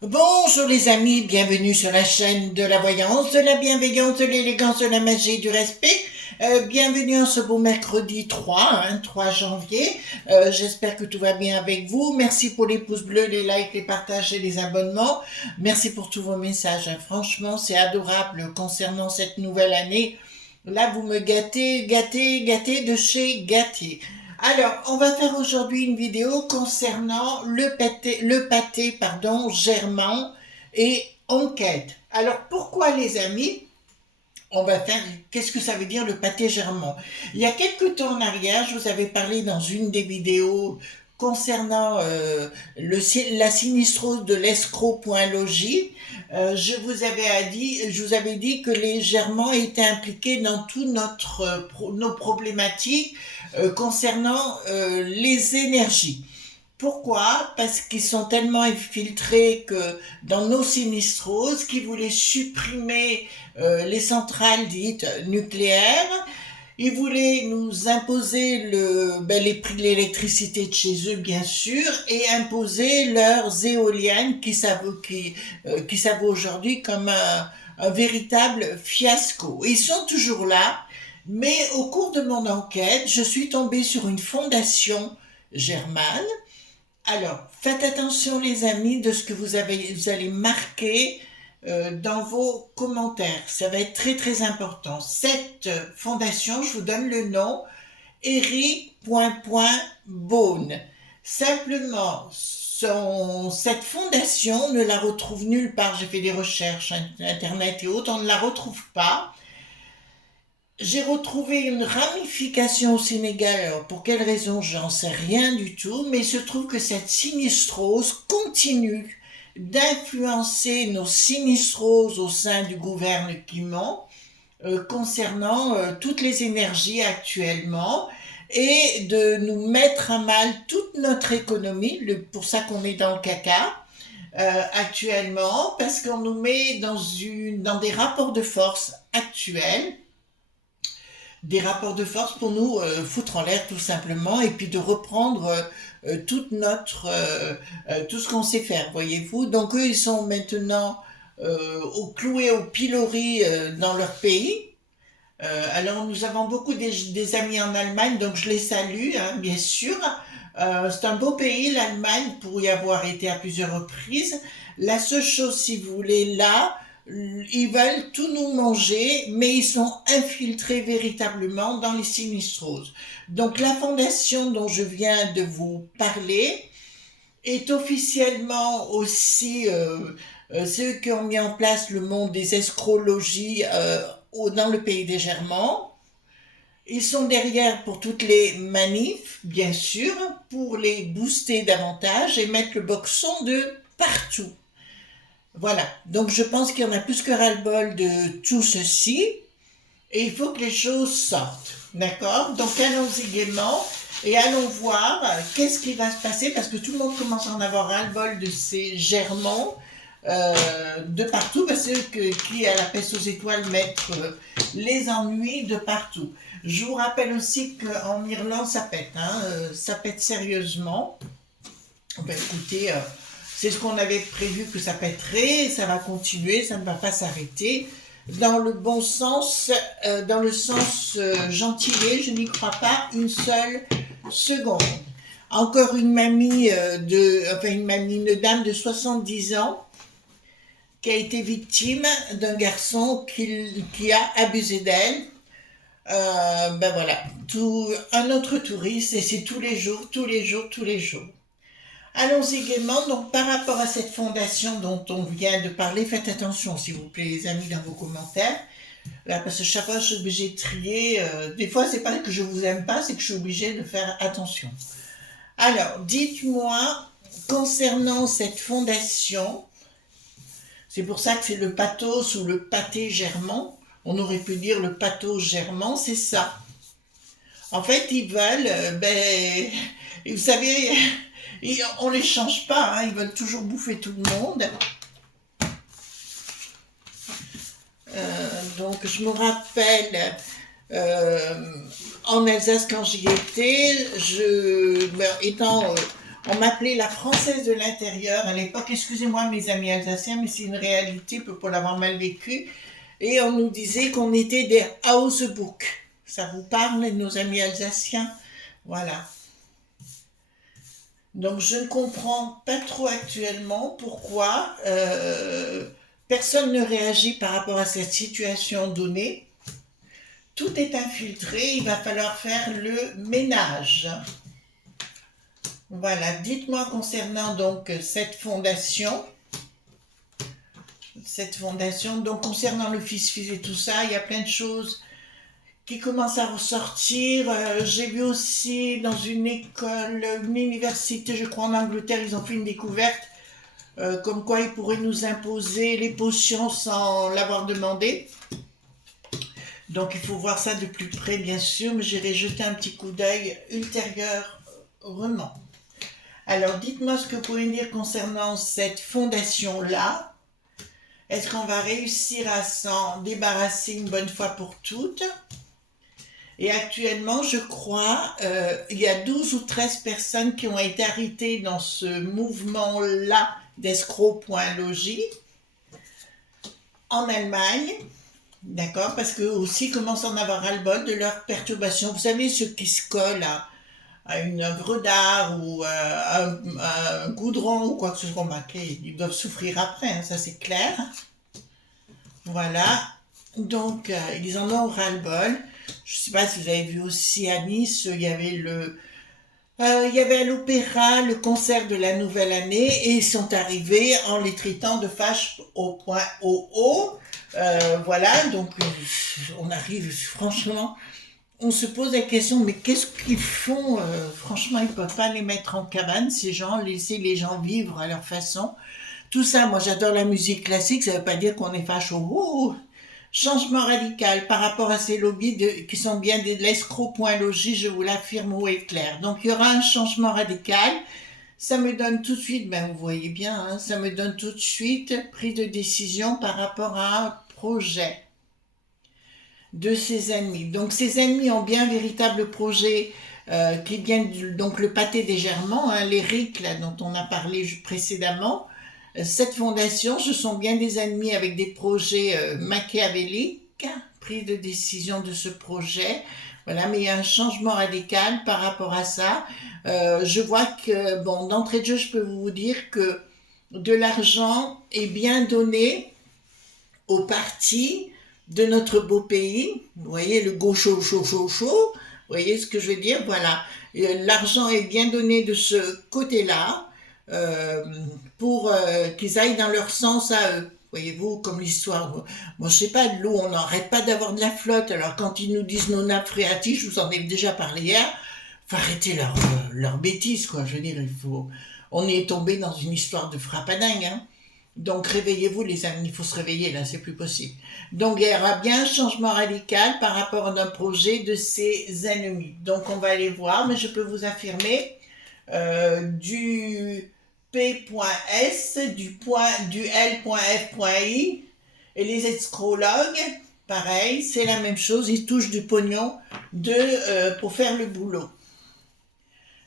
Bonjour les amis, bienvenue sur la chaîne de la voyance, de la bienveillance, de l'élégance, de la magie et du respect. Bienvenue en ce beau mercredi 3 janvier. J'espère que tout va bien avec vous. Merci pour les pouces bleus, les likes, les partages et les abonnements. Merci pour tous vos messages. Franchement, c'est adorable concernant cette nouvelle année. Là, vous me gâtez de chez gâté. Alors, on va faire aujourd'hui une vidéo concernant le pâté germant et enquête. Alors, pourquoi les amis, on va faire, qu'est-ce que ça veut dire le pâté germant? Il y a quelques temps en arrière, je vous avais parlé dans une des vidéos concernant la sinistrose de l'escroc.logie. Je vous avais dit que les germans étaient impliqués dans toutes nos problématiques concernant les énergies. Pourquoi? Parce qu'ils sont tellement infiltrés que dans nos sinistroses, qui voulaient supprimer les centrales dites nucléaires, ils voulaient nous imposer les prix de l'électricité de chez eux, bien sûr, et imposer leurs éoliennes qui savent aujourd'hui comme un véritable fiasco. Ils sont toujours là, mais au cours de mon enquête, je suis tombée sur une fondation germane. Alors, faites attention les amis de ce que vous allez marquer dans vos commentaires. Ça va être très très important. Cette fondation, je vous donne le nom, Eri.Bone. Simplement, cette fondation ne la retrouve nulle part. J'ai fait des recherches, internet et autres, on ne la retrouve pas. J'ai retrouvé une ramification au Sénégal. Alors, pour quelle raison, j'en sais rien du tout, mais il se trouve que cette sinistrose continue d'influencer nos sinistroses au sein du gouvernement concernant toutes les énergies actuellement et de nous mettre à mal toute notre économie, pour ça qu'on est dans le caca actuellement, parce qu'on nous met dans des rapports de force actuels, des rapports de force pour nous foutre en l'air tout simplement et puis de reprendre tout ce qu'on sait faire, voyez-vous. Donc eux ils sont maintenant cloués au pilori dans leur pays. Alors nous avons beaucoup des amis en Allemagne, donc je les salue, hein, bien sûr. C'est un beau pays, l'Allemagne, pour y avoir été à plusieurs reprises. La seule chose, si vous voulez, là, ils veulent tout nous manger, mais ils sont infiltrés véritablement dans les sinistroses. Donc la fondation dont je viens de vous parler est officiellement aussi ceux qui ont mis en place le monde des escrologies dans le pays des Germans. Ils sont derrière pour toutes les manifs, bien sûr, pour les booster davantage et mettre le boxon de partout. Voilà, donc je pense qu'il y en a plus que ras-le-bol de tout ceci, et il faut que les choses sortent, d'accord? Donc allons-y gaiement, et allons voir qu'est-ce qui va se passer, parce que tout le monde commence à en avoir ras-le-bol de ces germans de partout, parce que qui à la peste aux étoiles mettre les ennuis de partout. Je vous rappelle aussi qu'en Irlande, ça pète, hein, ça pète sérieusement. Ben, écoutez, c'est ce qu'on avait prévu que ça pèterait, ça va continuer, ça ne va pas s'arrêter. Dans le bon sens, dans le sens gentillet, je n'y crois pas une seule seconde. Encore une mamie, une dame de 70 ans qui a été victime d'un garçon qui a abusé d'elle. Ben voilà, un autre touriste, et c'est tous les jours, tous les jours, tous les jours. Allons-y gaiement, donc par rapport à cette fondation dont on vient de parler, faites attention s'il vous plaît les amis dans vos commentaires, là, parce que chaque fois je suis obligée de trier, des fois c'est pas que je vous aime pas, c'est que je suis obligée de faire attention. Alors, dites-moi, concernant cette fondation, c'est pour ça que c'est le pathos ou le pâté germant, on aurait pu dire le pathos germant, c'est ça. En fait, ils veulent, vous savez, on les change pas, hein, ils veulent toujours bouffer tout le monde. Donc, je me rappelle, en Alsace, quand j'y étais, étant On m'appelait la Française de l'intérieur à l'époque. Excusez-moi mes amis alsaciens, mais c'est une réalité pour l'avoir mal vécu. Et on nous disait qu'on était des Hausbook. Ça vous parle, nos amis alsaciens? Voilà. Donc je ne comprends pas trop actuellement pourquoi personne ne réagit par rapport à cette situation donnée. Tout est infiltré, il va falloir faire le ménage. Voilà, dites-moi concernant donc cette fondation, donc concernant le fils et tout ça, il y a plein de choses qui commencent à ressortir. J'ai vu aussi dans une école, une université, je crois en Angleterre, ils ont fait une découverte comme quoi ils pourraient nous imposer les potions sans l'avoir demandé. Donc il faut voir ça de plus près, bien sûr, mais j'irai jeter un petit coup d'œil ultérieurement. Alors dites-moi ce que vous pouvez me dire concernant cette fondation-là. Est-ce qu'on va réussir à s'en débarrasser une bonne fois pour toutes? Et actuellement, je crois, il y a 12 ou 13 personnes qui ont été arrêtées dans ce mouvement-là d'escroc.logie en Allemagne. D'accord? Parce qu'eux aussi commencent à en avoir ras-le-bol de leurs perturbations. Vous savez, ceux qui se collent à une œuvre d'art ou à un goudron ou quoi que ce soit remarqué, ils doivent souffrir après, hein, ça c'est clair. Voilà. Donc, ils en ont ras-le-bol. Je ne sais pas si vous avez vu aussi à Nice, il y avait à l'opéra le concert de la nouvelle année et ils sont arrivés en les traitant de fâches au point OO. Voilà, donc on arrive, franchement, on se pose la question, mais qu'est-ce qu'ils font? Franchement, ils ne peuvent pas les mettre en cabane, ces gens, laisser les gens vivre à leur façon. Tout ça, moi j'adore la musique classique, ça ne veut pas dire qu'on est fâche au wow. Changement radical par rapport à ces lobbies qui sont bien de l'escroc.logie, je vous l'affirme haut et clair. Donc il y aura un changement radical. Ça me donne tout de suite, ben vous voyez bien, hein, ça me donne tout de suite prise de décision par rapport à un projet de ses ennemis. Donc ces ennemis ont bien un véritable projet qui vient donc le pâté des Germans, hein, les RIC là, dont on a parlé précédemment. Cette fondation, ce sont bien des ennemis avec des projets machiavéliques, prise de décision de ce projet. Voilà, mais il y a un changement radical par rapport à ça. Je vois que, bon, d'entrée de jeu, je peux vous dire que de l'argent est bien donné aux partis de notre beau pays. Vous voyez, le gaucho, chaud, chaud, chaud. Vous voyez ce que je veux dire? Voilà. L'argent est bien donné de ce côté-là pour qu'ils aillent dans leur sens à eux. Voyez-vous, comme l'histoire. Moi, je sais pas, de l'eau, on n'arrête pas d'avoir de la flotte. Alors, quand ils nous disent nos nappes phréatiques, je vous en ai déjà parlé hier, faut arrêter leur bêtises, quoi. Je veux dire, on est tombé dans une histoire de frappadingue, hein. Donc, réveillez-vous, les amis, il faut se réveiller, là, c'est plus possible. Donc, il y aura bien un changement radical par rapport à un projet de ses ennemis. Donc, on va aller voir, mais je peux vous affirmer du P.S, du L.F.I et les escrologues, pareil, c'est la même chose, ils touchent du pognon pour faire le boulot.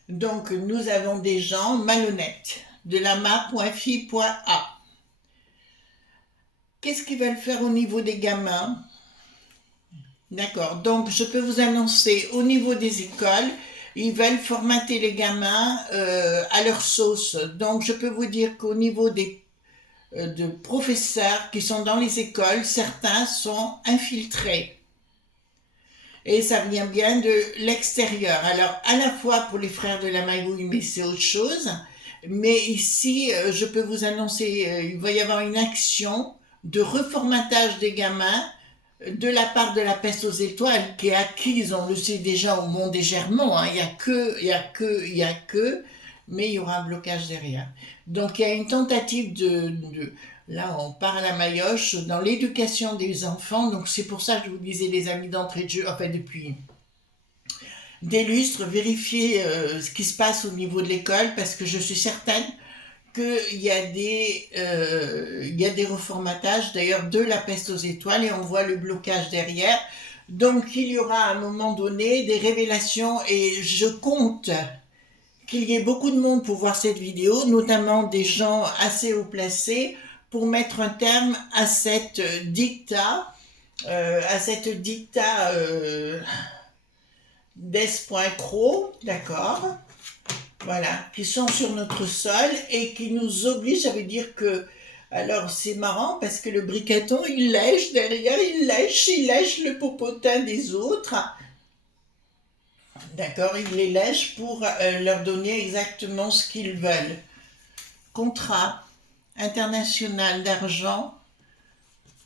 Donc, nous avons des gens malhonnêtes, de la ma.fi.a. Qu'est-ce qu'ils veulent faire au niveau des gamins? D'accord, donc je peux vous annoncer, au niveau des écoles, ils veulent formater les gamins à leur sauce. Donc je peux vous dire qu'au niveau de professeurs qui sont dans les écoles, certains sont infiltrés. Et ça vient bien de l'extérieur. Alors, à la fois pour les frères de la Magouille, mais c'est autre chose. Mais ici, je peux vous annoncer, il va y avoir une action de reformatage des gamins de la part de la peste aux étoiles, qui est acquise, on le sait déjà, au monde des Germans. Hein. Il y a que, mais il y aura un blocage derrière. Donc, il y a une tentative là, on parle à Mayoche, dans l'éducation des enfants. Donc, c'est pour ça que je vous disais, les amis d'entrée de jeu, enfin, depuis des lustres, vérifiez ce qui se passe au niveau de l'école, parce que je suis certaine qu'il y a des reformatages, d'ailleurs, de la peste aux étoiles, et on voit le blocage derrière. Donc, il y aura à un moment donné des révélations, et je compte qu'il y ait beaucoup de monde pour voir cette vidéo, notamment des gens assez haut placés, pour mettre un terme à cette dictat, des.cro, d'accord, voilà, qui sont sur notre sol et qui nous obligent, ça veut dire que, alors c'est marrant parce que le briqueton, il lèche derrière, il lèche le popotin des autres, d'accord, il les lèche pour leur donner exactement ce qu'ils veulent. Contrat international d'argent,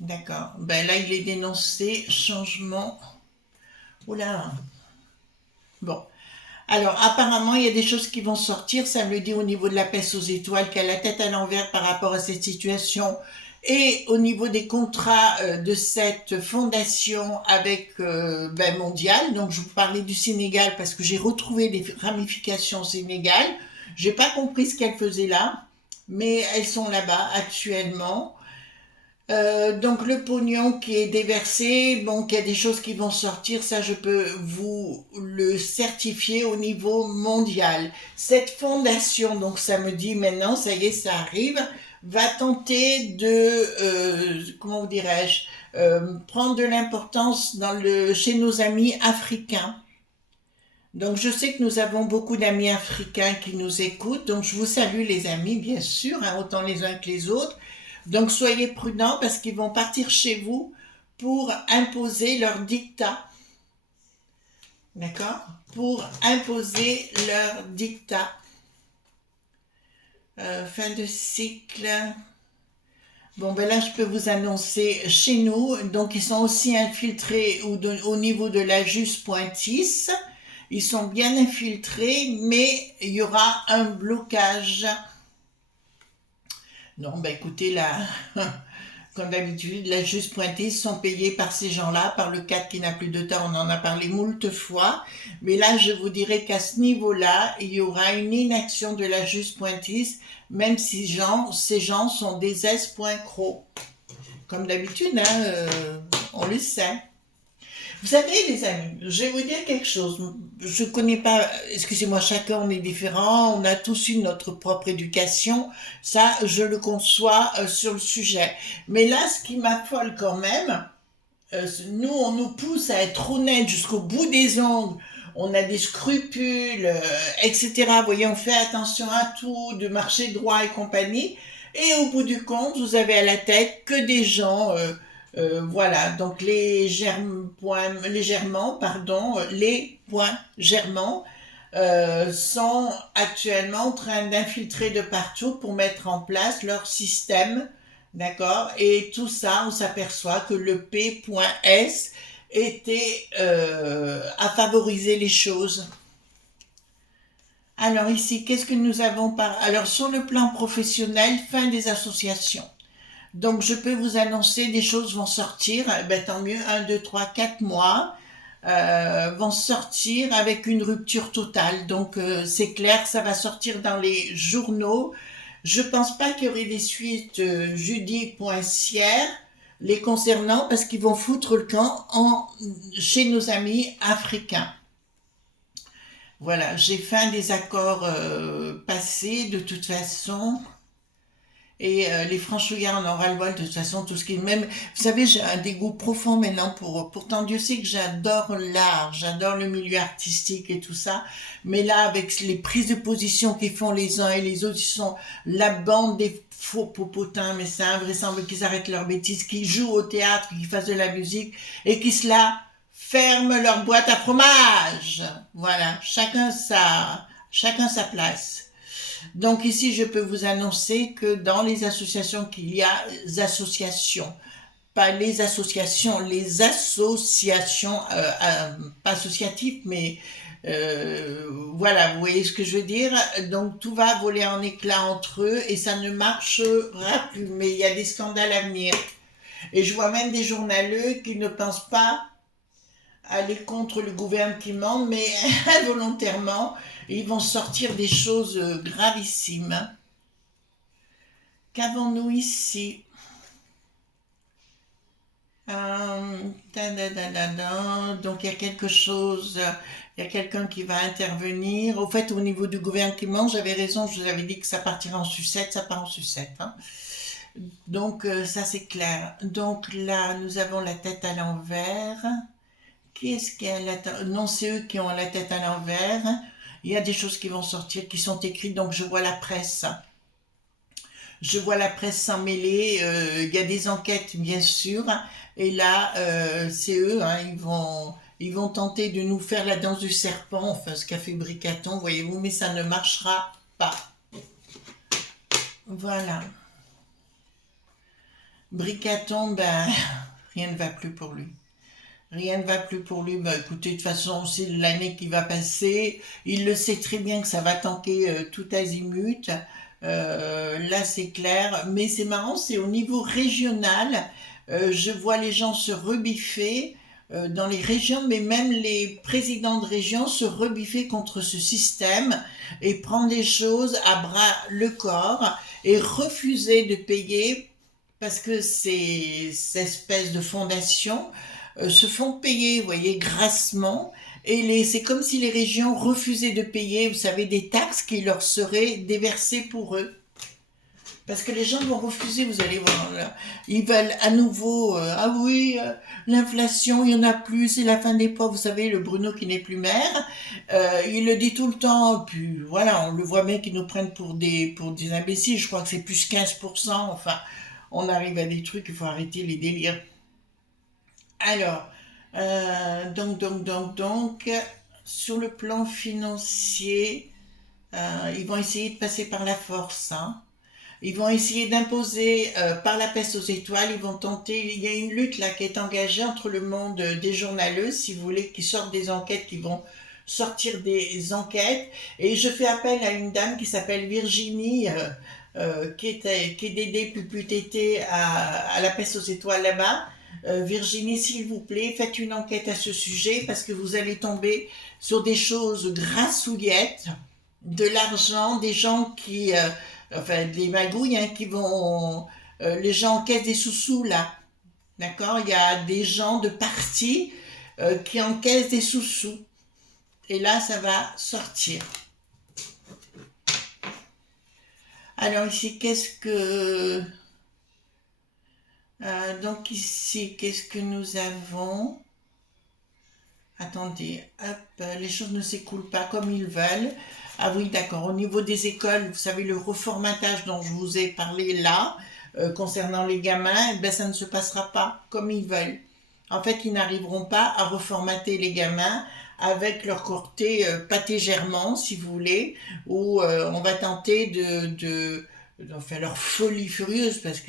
d'accord, ben là il est dénoncé, changement, oula, bon. Alors, apparemment, il y a des choses qui vont sortir. Ça me le dit au niveau de la peste aux étoiles, qui a la tête à l'envers par rapport à cette situation. Et au niveau des contrats de cette fondation avec mondiale. Donc, je vous parlais du Sénégal parce que j'ai retrouvé les ramifications au Sénégal. J'ai pas compris ce qu'elles faisaient là, mais elles sont là-bas actuellement. Donc le pognon qui est déversé, bon, qu'il y a des choses qui vont sortir, ça je peux vous le certifier au niveau mondial. Cette fondation, donc ça me dit maintenant, ça y est, ça arrive, va tenter de, comment vous dirais-je, prendre de l'importance chez nos amis africains. Donc je sais que nous avons beaucoup d'amis africains qui nous écoutent, donc je vous salue les amis, bien sûr, hein, autant les uns que les autres. Donc soyez prudents parce qu'ils vont partir chez vous pour imposer leur dictat. D'accord? Pour imposer leur dictat. Fin de cycle. Bon, ben là, je peux vous annoncer chez nous. Donc, ils sont aussi infiltrés au niveau de la Juste Pointis. Ils sont bien infiltrés, mais il y aura un blocage. Non, ben écoutez, là, comme d'habitude, la Juste Pointis sont payés par ces gens-là, par le cadre qui n'a plus de temps, on en a parlé moult fois. Mais là, je vous dirais qu'à ce niveau-là, il y aura une inaction de la Juste Pointis, même si ces gens sont des S.cro. Comme d'habitude, hein, on le sait. Vous savez, les amis, je vais vous dire quelque chose. Je ne connais pas, excusez-moi, chacun on est différent, on a tous eu notre propre éducation. Ça, je le conçois sur le sujet. Mais là, ce qui m'affole quand même, nous, on nous pousse à être honnêtes jusqu'au bout des ongles. On a des scrupules, etc. Vous voyez, on fait attention à tout, de marcher droit et compagnie. Et au bout du compte, vous avez à la tête que des gens... voilà, donc les points germants sont actuellement en train d'infiltrer de partout pour mettre en place leur système, d'accord? Et tout ça, on s'aperçoit que le P.S était à favoriser les choses. Alors ici, qu'est-ce que nous avons par... Alors sur le plan professionnel, fin des associations. Donc, je peux vous annoncer, des choses vont sortir, ben, tant mieux, 1, 2, 3, 4 mois vont sortir avec une rupture totale. Donc, c'est clair, ça va sortir dans les journaux. Je pense pas qu'il y aurait des suites judi.sière les concernant parce qu'ils vont foutre le camp chez nos amis africains. Voilà, j'ai fait un désaccord passé de toute façon. Et les franchouillards en ras-le-bol, de toute façon, tout ce qui est même... Vous savez, j'ai un dégoût profond maintenant pourtant Dieu sait que j'adore l'art, j'adore le milieu artistique et tout ça. Mais là, avec les prises de position qu'ils font les uns et les autres, ils sont la bande des faux popotins, mais c'est invraisemblable qu'ils arrêtent leurs bêtises, qu'ils jouent au théâtre, qu'ils fassent de la musique et qu'ils se la ferment leur boîte à fromage. Voilà, chacun sa place. Donc ici, je peux vous annoncer que dans les associations qu'il y a, pas les associations, pas associatives, mais voilà, vous voyez ce que je veux dire. Donc tout va voler en éclats entre eux et ça ne marchera plus. Mais il y a des scandales à venir. Et je vois même des journaleux qui ne pensent pas aller contre le gouvernement, mais involontairement, ils vont sortir des choses gravissimes. Qu'avons-nous ici? Donc il y a quelque chose, il y a quelqu'un qui va intervenir. Au fait, au niveau du gouvernement, j'avais raison, je vous avais dit que ça partirait en sucette, ça part en sucette, hein. Donc ça c'est clair. Donc là, nous avons la tête à l'envers. Qui est-ce qui a la tête? Non, c'est eux qui ont la tête à l'envers. Il y a des choses qui vont sortir, qui sont écrites, donc je vois la presse. Je vois la presse s'en mêler. Il y a des enquêtes, bien sûr. Et là, c'est eux, hein, ils vont tenter de nous faire la danse du serpent, enfin ce qu'a fait Bricaton, voyez-vous, mais ça ne marchera pas. Voilà. Bricaton, ben, rien ne va plus pour lui. Rien ne va plus pour lui. Bah, écoutez, de toute façon, c'est l'année qui va passer. Il le sait très bien que ça va tanker tout azimut. Là, c'est clair. Mais c'est marrant, c'est au niveau régional. Je vois les gens se rebiffer dans les régions, mais même les présidents de région se rebiffer contre ce système et prendre les choses à bras le corps et refuser de payer parce que ces espèces de fondations se font payer, vous voyez, grassement. Et c'est comme si les régions refusaient de payer, vous savez, des taxes qui leur seraient déversées pour eux. Parce que les gens vont refuser, vous allez voir. Là. Ils veulent à nouveau, ah oui, l'inflation, il n'y en a plus, c'est la fin des pauvres. Vous savez, le Bruno qui n'est plus maire, il le dit tout le temps. Puis voilà, on le voit bien qu'ils nous prennent pour des imbéciles. Je crois que c'est plus 15%. Enfin, on arrive à des trucs, il faut arrêter les délires. Alors, sur le plan financier, ils vont essayer de passer par la force, hein. Ils vont essayer d'imposer par la peste aux étoiles. Ils vont tenter. Il y a une lutte là qui est engagée entre le monde des journaleuses, si vous voulez, qui sortent des enquêtes, qui vont sortir des enquêtes. Et je fais appel à une dame qui s'appelle Virginie, qui est d'aider Puput-Tété à la peste aux étoiles là-bas. Virginie, s'il vous plaît, faites une enquête à ce sujet parce que vous allez tomber sur des choses grassouillettes, de l'argent, des gens enfin des magouilles, hein, qui vont, les gens encaissent des sous-sous là, d'accord? Il y a des gens de partis qui encaissent des sous-sous. Et là, ça va sortir. Alors ici, donc ici, qu'est-ce que nous avons? Attendez, hop, les choses ne s'écoulent pas comme ils veulent. Ah oui, d'accord. Au niveau des écoles, vous savez, le reformatage dont je vous ai parlé là, concernant les gamins, eh ben, ça ne se passera pas comme ils veulent. En fait, ils n'arriveront pas à reformater les gamins avec leur côté pâté germant, si vous voulez, où on va tenter enfin, leur folie furieuse, parce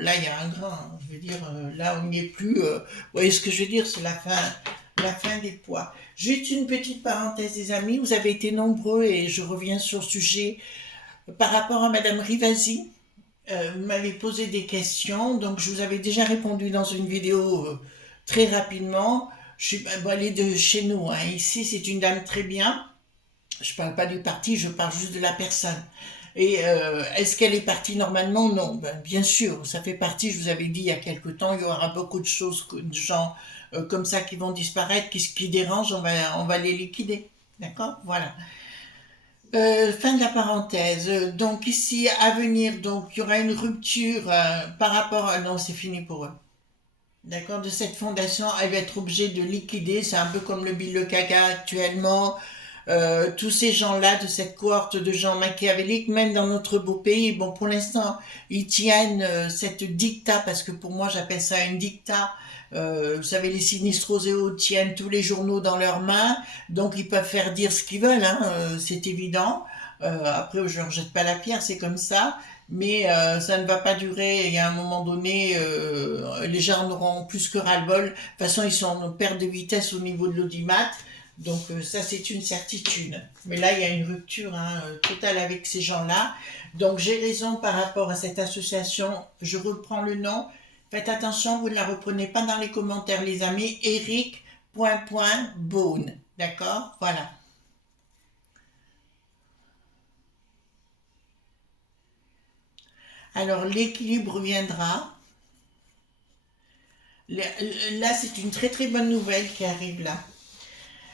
là, il y a un grain. Je veux dire, là, on n'y est plus. Vous voyez ce que je veux dire? C'est la fin des poids. Juste une petite parenthèse, les amis. Vous avez été nombreux et je reviens sur le sujet par rapport à Madame Rivasi. Vous m'avez posé des questions, donc je vous avais déjà répondu dans une vidéo très rapidement. Je suis bon, elle est de chez nous, hein. Ici, c'est une dame très bien. Je parle pas du parti, je parle juste de la personne. Et est-ce qu'elle est partie normalement? Non, ben, bien sûr, ça fait partie, je vous avais dit il y a quelque temps, il y aura beaucoup de choses, de gens comme ça qui vont disparaître, qui dérangent, on va les liquider. D'accord? Voilà. Fin de la parenthèse. Donc ici, à venir, donc il y aura une rupture par rapport à... Non, c'est fini pour eux. D'accord? De cette fondation, elle va être obligée de liquider. C'est un peu comme le Bill Le Caga actuellement. Tous ces gens-là, de cette cohorte de gens machiavéliques, même dans notre beau pays, bon, pour l'instant, ils tiennent cette dicta, parce que pour moi, j'appelle ça une dicta. Vous savez, les sinistrosés tiennent tous les journaux dans leurs mains, donc ils peuvent faire dire ce qu'ils veulent, hein, c'est évident. Après, je leur jette pas la pierre, c'est comme ça. Mais ça ne va pas durer et à un moment donné, les gens en auront plus que ras-le-bol. De toute façon, ils sont en perte de vitesse au niveau de l'audimat. Donc ça, c'est une certitude. Mais là, il y a une rupture hein, totale avec ces gens-là. Donc j'ai raison par rapport à cette association. Je reprends le nom. Faites attention, vous ne la reprenez pas dans les commentaires, les amis. Eric.bone. D'accord? Voilà. Alors l'équilibre viendra. Là, c'est une très très bonne nouvelle qui arrive là.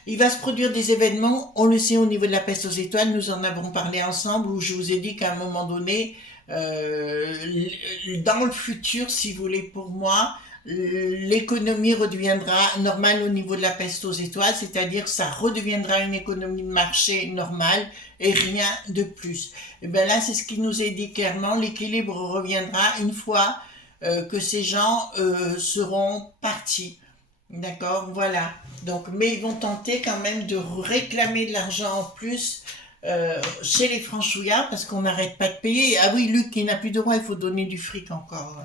Il va se produire des événements, on le sait au niveau de la peste aux étoiles, nous en avons parlé ensemble, où je vous ai dit qu'à un moment donné, dans le futur, si vous voulez, pour moi, l'économie redeviendra normale au niveau de la peste aux étoiles, c'est-à-dire que ça redeviendra une économie de marché normale et rien de plus. Et bien là, c'est ce qui nous est dit clairement, l'équilibre reviendra une fois que ces gens seront partis. D'accord, voilà. Donc, mais ils vont tenter quand même de réclamer de l'argent en plus chez les franchouillards parce qu'on n'arrête pas de payer. Ah oui, Luc, il n'a plus de droit, il faut donner du fric encore.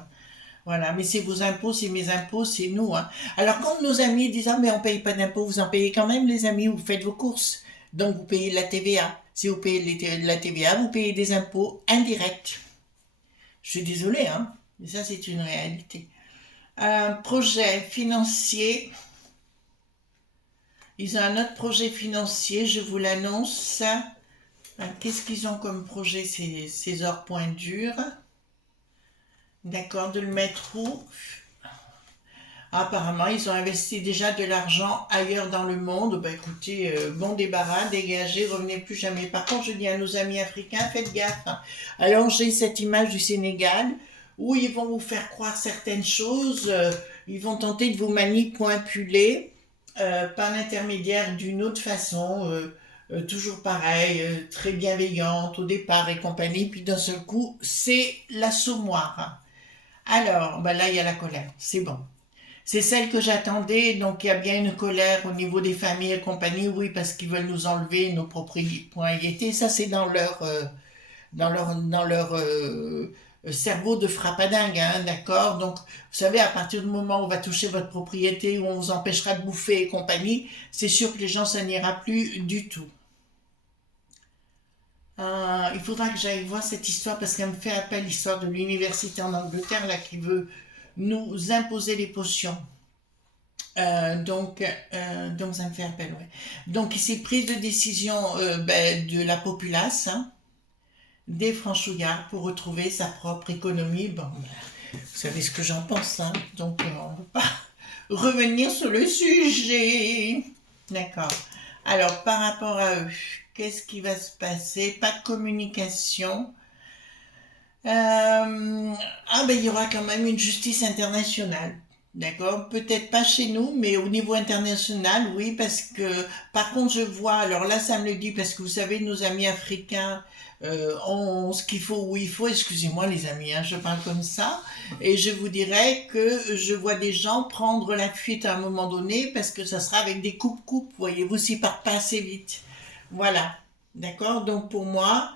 Voilà, mais c'est vos impôts, c'est mes impôts, c'est nous. Hein. Alors, quand nos amis disent, ah, mais on paye pas d'impôts, vous en payez quand même, les amis, vous faites vos courses. Donc, vous payez de la TVA. Si vous payez de la TVA, vous payez des impôts indirects. Je suis désolée, hein, mais ça, c'est une réalité. Un projet financier. Ils ont un autre projet financier, je vous l'annonce. Qu'est-ce qu'ils ont comme projet, ces heures point dures? D'accord, de le mettre où? Apparemment, ils ont investi déjà de l'argent ailleurs dans le monde. Ben écoutez, bon débarras, dégagez, revenez plus jamais. Par contre, je dis à nos amis africains, faites gaffe. Alors, j'ai cette image du Sénégal où ils vont vous faire croire certaines choses. Ils vont tenter de vous manipuler par l'intermédiaire d'une autre façon. Toujours pareil, très bienveillante au départ et compagnie. Puis d'un seul coup, c'est l'assommoir. Alors, ben là, il y a la colère. C'est bon. C'est celle que j'attendais, donc il y a bien une colère au niveau des familles et compagnie, oui, parce qu'ils veulent nous enlever nos propriétés. Ça, c'est dans leur cerveau de frappadingue, hein, d'accord? Donc, vous savez, à partir du moment où on va toucher votre propriété, où on vous empêchera de bouffer et compagnie, c'est sûr que les gens, ça n'ira plus du tout. Il faudra que j'aille voir cette histoire parce qu'elle me fait appel l'histoire de l'université en Angleterre, là, qui veut nous imposer les potions. Donc ça me fait appel, ouais. Donc ici, prise de décision de la populace, hein, des franchouillards pour retrouver sa propre économie. Bon, vous savez ce que j'en pense, hein. Donc on ne va pas revenir sur le sujet. D'accord. Alors, par rapport à eux, qu'est-ce qui va se passer? Pas de communication. Il y aura quand même une justice internationale. D'accord? Peut-être pas chez nous, mais au niveau international, oui, parce que, par contre, je vois, alors là, ça me le dit, parce que vous savez, nos amis africains ont ce qu'il faut où il faut, excusez-moi les amis, hein, je parle comme ça, et je vous dirais que je vois des gens prendre la fuite à un moment donné, parce que ça sera avec des coupes-coupes, voyez-vous, s'ils partent pas assez vite. Voilà. D'accord? Donc pour moi,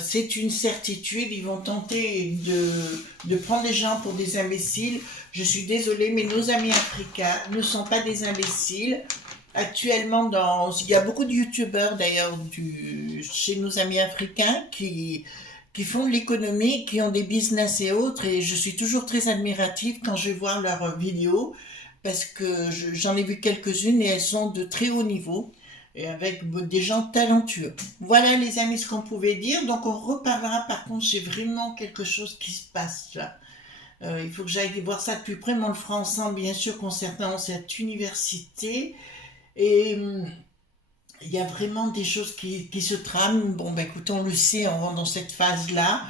c'est une certitude, ils vont tenter de prendre les gens pour des imbéciles. Je suis désolée, mais nos amis africains ne sont pas des imbéciles. Actuellement, il y a beaucoup de youtubeurs d'ailleurs chez nos amis africains qui font de l'économie, qui ont des business et autres, et je suis toujours très admirative quand je vois leurs vidéos, parce que j'en ai vu quelques-unes et elles sont de très haut niveau et avec des gens talentueux. Voilà les amis ce qu'on pouvait dire, donc on reparlera. Par contre, j'ai vraiment quelque chose qui se passe là. Il faut que j'aille voir ça de plus près, mais on le fera ensemble bien sûr concernant cette université. Et il y a vraiment des choses qui se trament. Bon, ben écoute, on le sait, on rentre dans cette phase-là.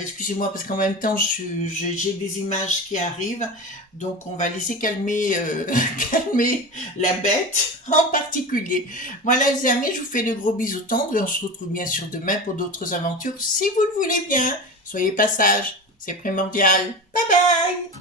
Excusez-moi parce qu'en même temps j'ai des images qui arrivent, donc on va laisser calmer calmer la bête en particulier. Voilà les amis, je vous fais de gros bisous tendres et on se retrouve bien sûr demain pour d'autres aventures si vous le voulez bien. Soyez pas sages, c'est primordial. Bye bye.